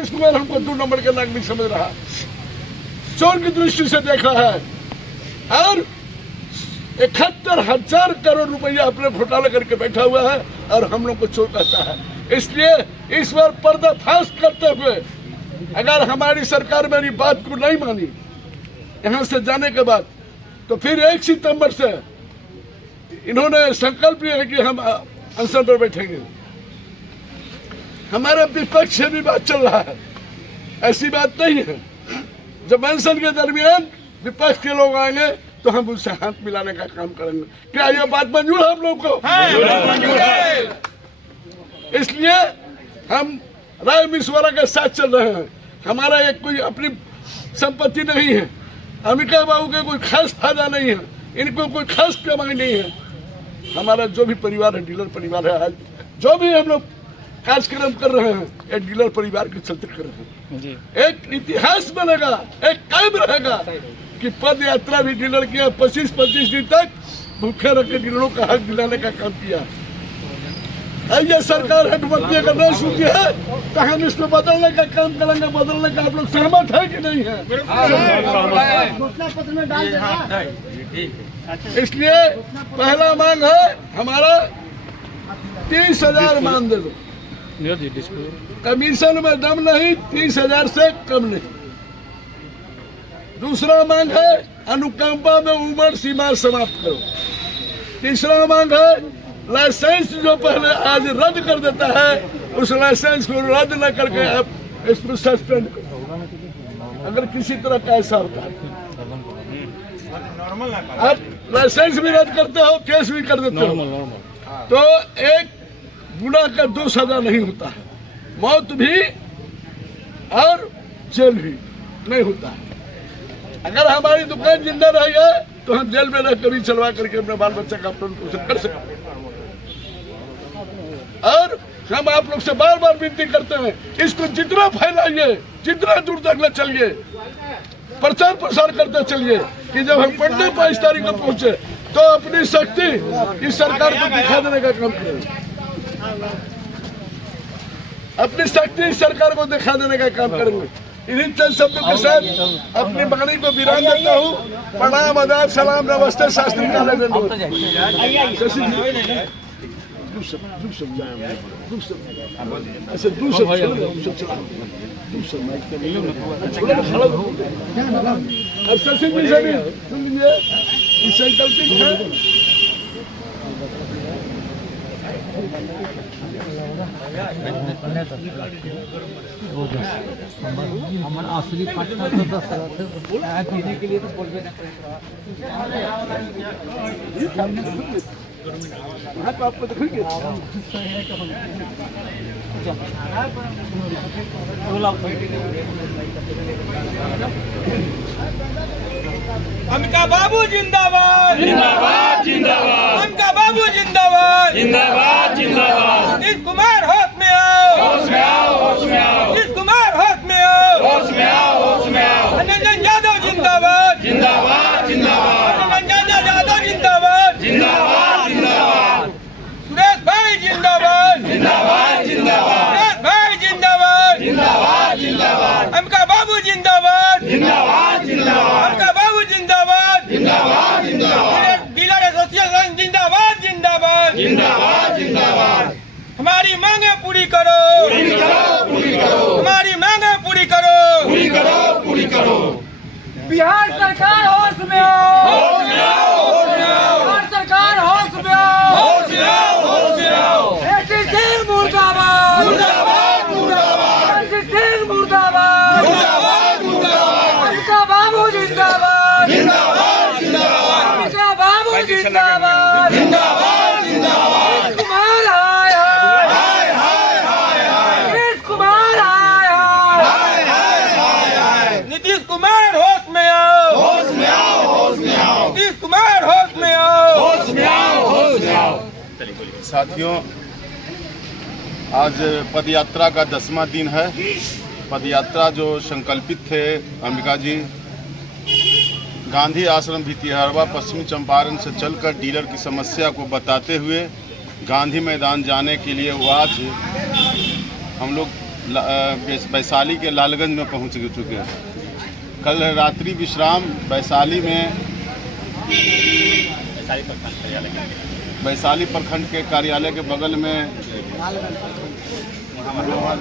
नीतीश कुमार हमको 2 नंबर का नागरिक समझ रहा, चोर की दृष्टि से देखा है और 71,000 करोड़ रुपया अपने घोटाला करके बैठा हुआ है और हम लोग को चोर कहता है। इसलिए इस बार पर्दाफाश करते हुए अगर हमारी सरकार मेरी बात को नहीं मानी यहाँ से जाने के बाद, तो फिर 1 सितंबर से इन्होंने संकल्प लिया है कि हम अनशन पर बैठेंगे। हमारे विपक्ष से भी बात चल रहा है, ऐसी बात नहीं है। जब अनशन के दरमियान विपक्ष के लोग आएंगे तो हम उनसे हाथ मिलाने का काम करेंगे। क्या यह बात मंजूर है हम लोग को? इसलिए हम राय मिश्रा के साथ चल रहे हैं। हमारा एक कोई अपनी संपत्ति नहीं है, अंबिका बाबू के कोई खास फायदा नहीं है, इनको कोई खास कमाई नहीं है। हमारा जो भी परिवार है डीलर परिवार है। आज जो भी हम लोग कार्यक्रम कर रहे हैं ये डीलर परिवार के चलते कर रहे हैं। एक इतिहास बनेगा, एक कायम रहेगा कि पद यात्रा भी डीलर किया, 25-25 दिन तक भूखे रख के डीलरों का हक दिलाने का काम किया। ये सरकार हेडमती अगर नहीं सुनती है तो हम इसको बदलने का काम करेंगे। बदलने का आप लोग सहमत है कि नहीं है? घोषणा पत्र में डाल देना। इसलिए पहला मांग है हमारा 30,000 मान दे दो। कमीशन में दम नहीं, 30,000 से कम नहीं। दूसरा मांग है अनुकंपा में उम्र सीमा समाप्त करो। तीसरा मांग है लाइसेंस जो पहले आज रद्द कर देता है उस लाइसेंस को रद्द न करके आप इसको सस्पेंड करो। अगर किसी तरह का ऐसा होता है आप लाइसेंस भी रद्द करते हो, केस भी कर देते हो, तो एक गुनाह का 2 सजा नहीं होता है, मौत भी और जेल भी नहीं होता है। अगर हमारी दुकान जिंदा रही है तो हम जेल में रह कर चलवा करके अपने बाल बच्चा का पालन पोषण कर सकते हैं। और हम आप लोग से बार बार विनती करते हैं इसको जितना फैलाइए, जितना दूर तक ले चलिए, प्रचार प्रसार करते चलिए कि जब हम पटना 22 तारीख को पहुंचे तो अपनी शक्ति इस सरकार को दिखा देने का काम करें। अपनी शक्ति इस सरकार को दिखा देने का काम करेंगे। इन्हीं चंद शब्दों के साथ अपनी वाणी को विराम देता हूँ। प्रणाम, आदाब, सलाम, नमस्ते, शास्त्री संकल्पित है। हमारा असली पार्टनर तो 10,000 पीने के लिए तो बोलबे ना आपको देखिए अंबिका बाबू जिंदाबाद, जिंदाबाद जिंदाबाद, अंबिका बाबू जिंदाबाद, जिंदाबाद जिंदाबाद। नीतीश कुमार होश में आओ, होश में आओ, होश में आओ, नीतीश कुमार होश में आओ, होश में आओ, होश में आओ। रंजन यादव जिंदाबाद, जिंदाबाद जिंदाबाद, रंजन यादव जिंदाबाद, जिंदाबाद जिंदाबाद, सुरेश भाई जिंदाबाद, जिंदाबाद जिंदाबाद, सुरेश भाई जिंदाबाद, जिंदाबाद जिंदाबाद, अंबिका बाबू जिंदाबाद, जिंदाबाद जिंदाबाद, अंबिका बाबू जिंदाबाद, जिंदाबाद जिंदाबाद, डीलर एसोसिएशन जिंदाबाद, जिंदाबाद, जिंदाबाद जिंदाबाद। हमारी मांगे पूरी करो, पूरी करो, पूरी करो, हमारी मांगे पूरी करो, पूरी करो, पूरी करो। बिहार सरकार होश में आओ, होश में आओ, होश में आओ, बिहार सरकार होश में आओ, होश में आओ, होश में आओ। ऐसी सिंह मुर्दाबाद, मुर्दाबाद मुर्दाबाद, ऐसी सिंह मुर्दाबाद, मुर्दाबाद मुर्दाबाद, अंबिका बाबू जिंदाबाद, जिंदाबाद जिंदाबाद, अंबिका बाबू जिंदाबाद, जिंदाबाद जिंदाबाद। नीतीश कुमार हाय हाय, हाय हाय हाय हाय, नीतीश कुमार हाय हाय, हाय हाय हाय। नीतीश कुमार होश में आओ, होश में आओ, होश में आओ, नीतीश कुमार होश में आओ, होश में आओ, होश में आओ। साथियों, आज पदयात्रा का 10वां दिन है। पदयात्रा जो संकल्पित थे अंबिका जी गांधी आश्रम भितिहरवा पश्चिमी चंपारण से चलकर डीलर की समस्या को बताते हुए गांधी मैदान जाने के लिए वो आज हम लोग वैशाली के लालगंज में पहुंच चुके हैं। कल रात्रि विश्राम वैशाली में वैशाली प्रखंड के कार्यालय के बगल में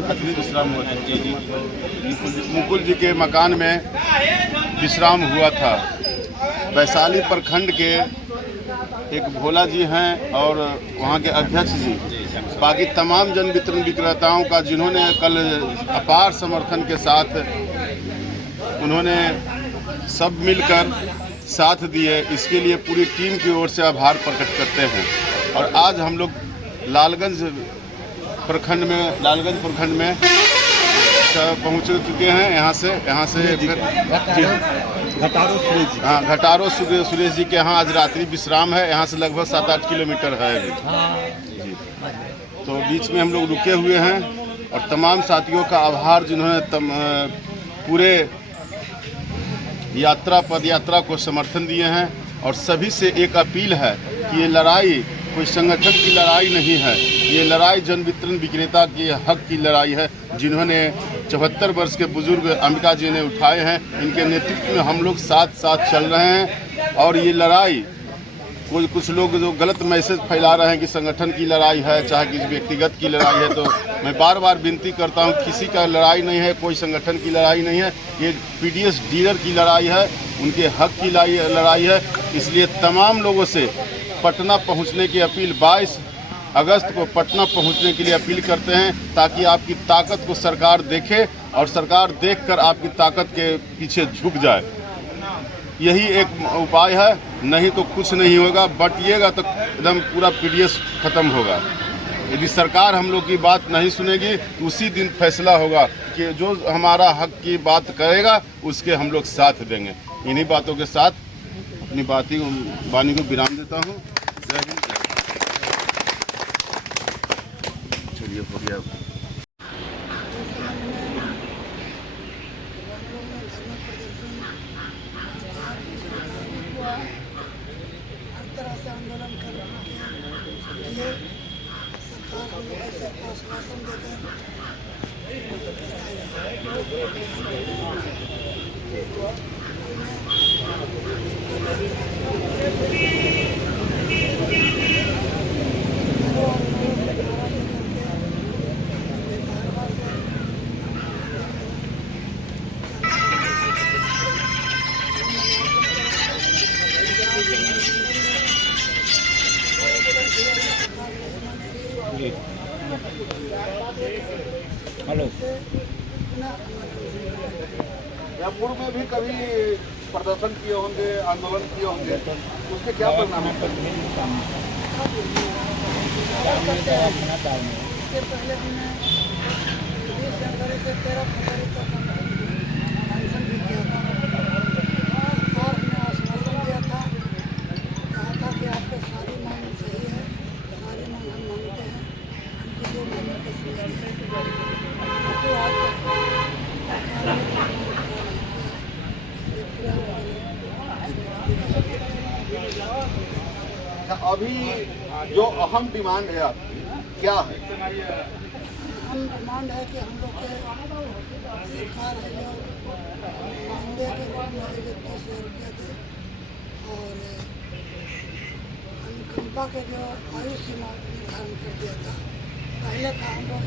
रात्रि विश्राम हुआ था। मुकुल जी के मकान में विश्राम हुआ था। वैशाली प्रखंड के एक भोला जी हैं और वहाँ के अध्यक्ष जी, बाकी तमाम जन वितरण विक्रेताओं का जिन्होंने कल अपार समर्थन के साथ उन्होंने सब मिलकर साथ दिए, इसके लिए पूरी टीम की ओर से आभार प्रकट करते हैं। और आज हम लोग लालगंज प्रखंड में पहुंच चुके हैं। यहाँ से घटारो सुरेश जी के यहाँ आज रात्रि विश्राम है। यहाँ से लगभग 7-8 किलोमीटर है जी। तो बीच में हम लोग रुके हुए हैं और तमाम साथियों का आभार जिन्होंने पूरे पद यात्रा को समर्थन दिए हैं। और सभी से एक अपील है कि ये लड़ाई कोई संगठन की लड़ाई नहीं है, ये लड़ाई जन वितरण विक्रेता के हक की लड़ाई है, जिन्होंने 74 वर्ष के बुजुर्ग अंबिका जी ने उठाए हैं। इनके नेतृत्व में हम लोग साथ चल रहे हैं। और ये लड़ाई कुछ लोग जो गलत मैसेज फैला रहे हैं कि संगठन की लड़ाई है, चाहे किसी व्यक्तिगत की लड़ाई है, तो मैं बार बार विनती करता हूं, किसी का लड़ाई नहीं है, कोई संगठन की लड़ाई नहीं है। ये पीडीएस डीलर की लड़ाई है, उनके हक की लड़ाई है। इसलिए तमाम लोगों से पटना पहुंचने की अपील, 22 अगस्त को पटना पहुंचने के लिए अपील करते हैं, ताकि आपकी ताकत को सरकार देखे और सरकार देखकर आपकी ताकत के पीछे झुक जाए। यही एक उपाय है, नहीं तो कुछ नहीं होगा। बटिएगा तो एकदम पूरा पीडीएस खत्म होगा। यदि सरकार हम लोग की बात नहीं सुनेगी तो उसी दिन फैसला होगा कि जो हमारा हक की बात करेगा उसके हम लोग साथ देंगे। इन्हीं बातों के साथ अपनी वाणी को विराम देता हूँ। जय हिंद। चलिए हो गया। हर तरह से आंदोलन करने के लिए सरकार को ऐसे आश्वासन देकर हेलो। या पूर्व में भी कभी प्रदर्शन किए होंगे, आंदोलन किए होंगे, उसके क्या परिणाम है? इसके पहले हमने 20 जनवरी से 13 फरवरी तक अनशन भी किया था। सरकार ने आश्वासन दिया था, कहा था कि आपको सारी मांग सही है, सारी मांग हम मांगते हैं, हमको 2 महीने का समय दें। तो आज तक अभी जो अहम डिमांड है आपकी क्या है? हम डिमांड है कि हम लोग के सरकार है जो मानदेय के रूप में 31,000 रुपया दे और अनुकंपा के जो आयु सीमा निर्धारण कर दिया था। पहले था हम लोग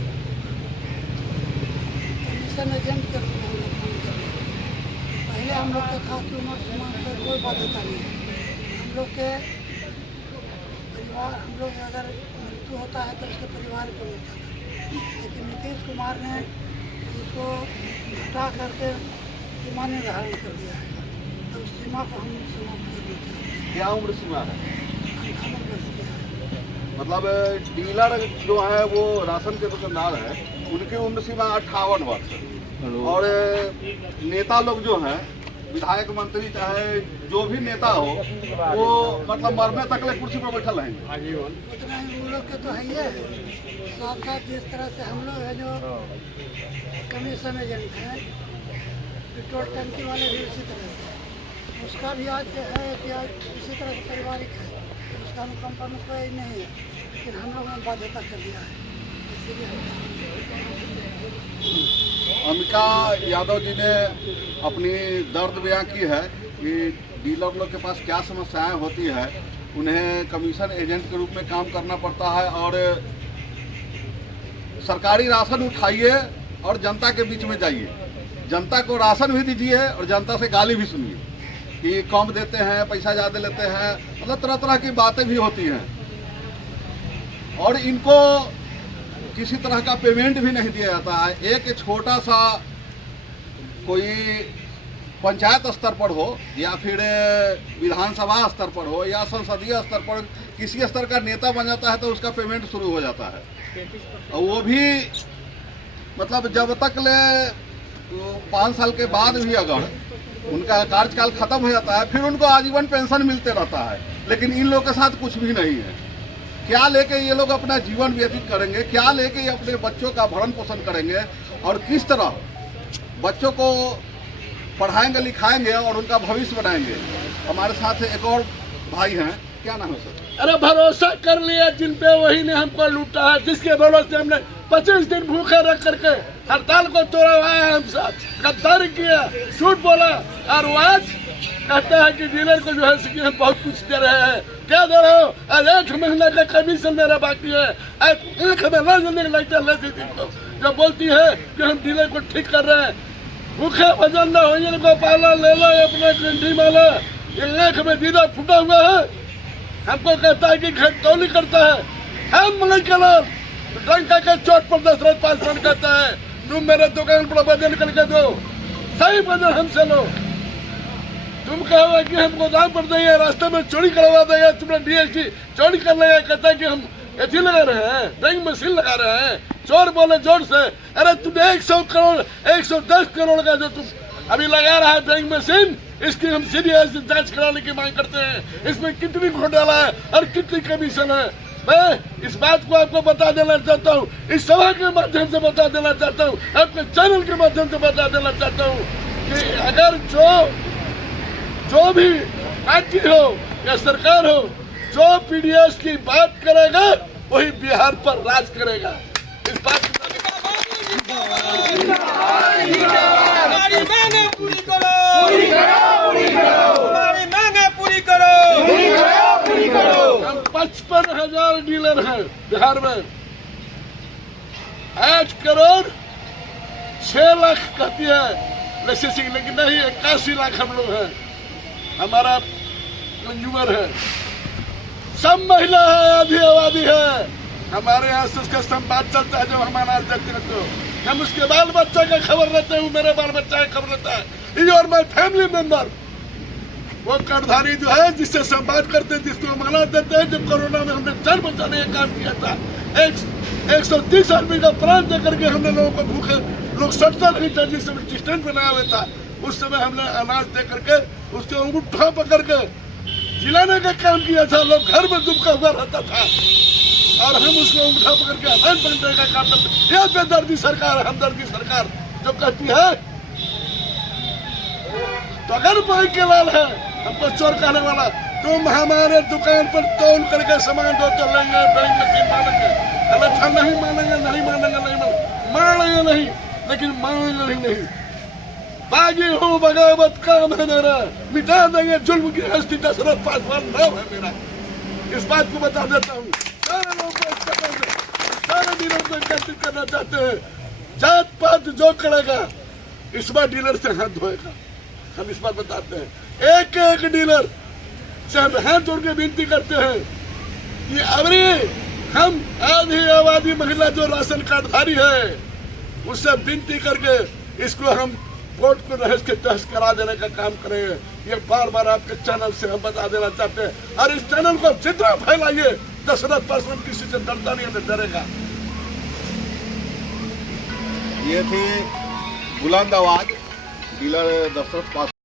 कमीशन एजेंट के रूप में हम लोग काम करते थे। पहले हम लोग का था कि उम्र सीमा पर कोई बाध्यता नहीं है। हम लोग के परिवार, हम लोग अगर मृत्यु होता है तो उसके परिवार को मिलता था, लेकिन नीतीश कुमार ने इसको हटा करके सीमा निर्धारण कर दिया है। तो उस सीमा को हम समाप्त करना चाहते हैं। क्या उम्र सीमा है? 58 वर्ष की है। मतलब डीलर जो है वो राशन के दुकानदार है, उनकी उम्र सीमा 58 वर्ष है। और नेता लोग जो हैं, विधायक मंत्री चाहे जो भी नेता हो, वो मतलब मरने तक ले कुर्सी पर बैठल रहेंगे। उतना ही उन लोग के तो है ही है। साथ साथ जिस तरह से हम लोग हैं जो कमीशन एजेंट हैं, पेट्रोल टंकी वाले भी उसी तरह से, उसका भी आज है कि आज इसी तरह से पारिवारिक है, उसका अनुकंपा में कोई नहीं है, लेकिन हम लोगों ने बाध्यता कर दिया है। इसीलिए हम अमिका यादव जी ने अपनी दर्द बयां की है कि डीलर लोग के पास क्या समस्याएं होती है। उन्हें कमीशन एजेंट के रूप में काम करना पड़ता है और सरकारी राशन उठाइए और जनता के बीच में जाइए, जनता को राशन भी दीजिए और जनता से गाली भी सुनिए कि कम देते हैं, पैसा ज़्यादा लेते हैं, मतलब तरह तरह की बातें भी होती हैं। और इनको किसी तरह का पेमेंट भी नहीं दिया जाता है। एक छोटा सा कोई पंचायत स्तर पर हो या फिर विधानसभा स्तर पर हो या संसदीय स्तर पर किसी स्तर का नेता बन जाता है तो उसका पेमेंट शुरू हो जाता है, और वो भी मतलब जब तक ले 5 साल के बाद भी अगर उनका कार्यकाल खत्म हो जाता है फिर उनको आजीवन पेंशन मिलते रहता है। लेकिन इन लोगों के साथ कुछ भी नहीं है। क्या लेके ये लोग अपना जीवन व्यतीत करेंगे, क्या लेके ये अपने बच्चों का भरण पोषण करेंगे और किस तरह बच्चों को पढ़ाएंगे लिखाएंगे और उनका भविष्य बनाएंगे। हमारे साथ एक और भाई हैं, क्या नाम है सर? अरे भरोसा कर लिया जिन पे वही ने हमको लूटा है, जिसके भरोसे हमने 25 दिन भूखे रख करके हड़ताल को तोड़वाया, हम साथ गद्दारी किया, झूठ बोला, और वो आज कहता है कि डीलर को जो है कि हम बहुत कुछ दे रहे हैं। क्या दे रहे हो? आज 1 महीने का कमीशन मेरा बाकी है, आज 1 महीना जिंदगी लगता है को जब बोलती है कि हम डीलर को ठीक कर रहे हैं। भूखे भजन न हो, इनको पाला ले लो अपने कंठी माला, ये 1 में दीदा फूटा हुआ है। हमको कहता है कि खतौली करता है, हम नहीं कलर डंका के चोट पर दशरथ पासवान कहता है तुम मेरे दुकान पर वजन करके दो, सही वजन हमसे लो। तुम कहोगे कि हम गोदाम पर देंगे, रास्ते में चोरी करवा देंगे, तुमने डीएसटी चोरी कर लेगा, कहता है कि हम एथी लगा रहे हैं, ड्रिंक मशीन लगा रहे हैं। चोर बोले जोर से, अरे तुमने 100 करोड़ 110 करोड़ का जो तुम अभी लगा रहा है ड्रिंक मशीन, इसकी हम सीरियस जांच कराने की मांग करते हैं। इसमें कितनी घोटाला है और कितनी कमीशन है। मैं इस बात को आपको बता देना चाहता हूँ, इस सभा के माध्यम से बता देना चाहता हूँ, अपने चैनल के माध्यम से बता देना चाहता हूँ कि अगर जो भी पार्टी हो या सरकार हो, जो पीडीएस की बात करेगा वही बिहार पर राज करेगा। इस बात हमारी मांगे पूरी करो, हमारी मांगे पूरी करो। हम 55,000 डीलर हैं बिहार में, 8 करोड़ 6 लाख कहती है लाइसेंसिंग, लेकिन नहीं 81 लाख हम लोग हैं, हमारा कंज्यूमर है, सब महिला है, आधी आबादी है। हमारे यहाँ से उसका संवाद चलता है जब हम अनाज देखते रहते हो, हम उसके बाल बच्चा का खबर लेते हैं, मेरे बाल बच्चा का खबर लेता है, ये और माय फैमिली मेंबर। वो कर्णधारी जो है जिससे संवाद करते हैं, जिसको अमानत देते हैं, जब कोरोना में हमने जान बचाने का काम किया था, 130 आदमी का प्राण दे करके हमने लोगों को भूखे लोग सड़ता नहीं था, जिस समय डिस्टेंस बनाया हुआ था, उस समय हमने अनाज दे करके उसके अंगूठा पकड़ के जिलाने का काम किया था। लोग घर में दुबका हुआ रहता था और हम उसको अंगूठा पकड़ के अनाज बांटने का काम करते। यह बेदर्दी सरकार, हमदर्दी सरकार जो कहती है, तो अगर बैंक के लाल है हमको चोर कहने वाला, तुम हमारे दुकान पर तौल करके सामान दो तो लेंगे, बैंक मशीन मानेंगे, अन्यथा नहीं मानेंगे, नहीं मानेंगे, नहीं मानेंगे नहीं, लेकिन मानेंगे नहीं। बागी हूँ, बगावत काम है मेरा, मिटा देंगे जुल्म की हस्ती, दशरथ पासवान नाम है मेरा। इस बात को बता देता हूँ, सारे लोग सारे डीलर को एकत्रित करना चाहते हैं। जात पात जो करेगा इस बार डीलर से हाथ धोएगा, हम इस बात बताते हैं। एक एक डीलर से हम हाथ जोड़ के विनती करते हैं कि अबरी हम आधी आबादी महिला जो राशन कार्डधारी है उससे विनती करके इसको हम कोर्ट को रहस्य के तहस करा देने का काम करेंगे। ये बार बार आपके चैनल से हम बता देना चाहते हैं, और इस चैनल को जितना फैलाइए, दशरथ पासवान किसी से डरता नहीं है, डरेगा। ये थी बुलंद आवाज डीलर दशरथ पासवान।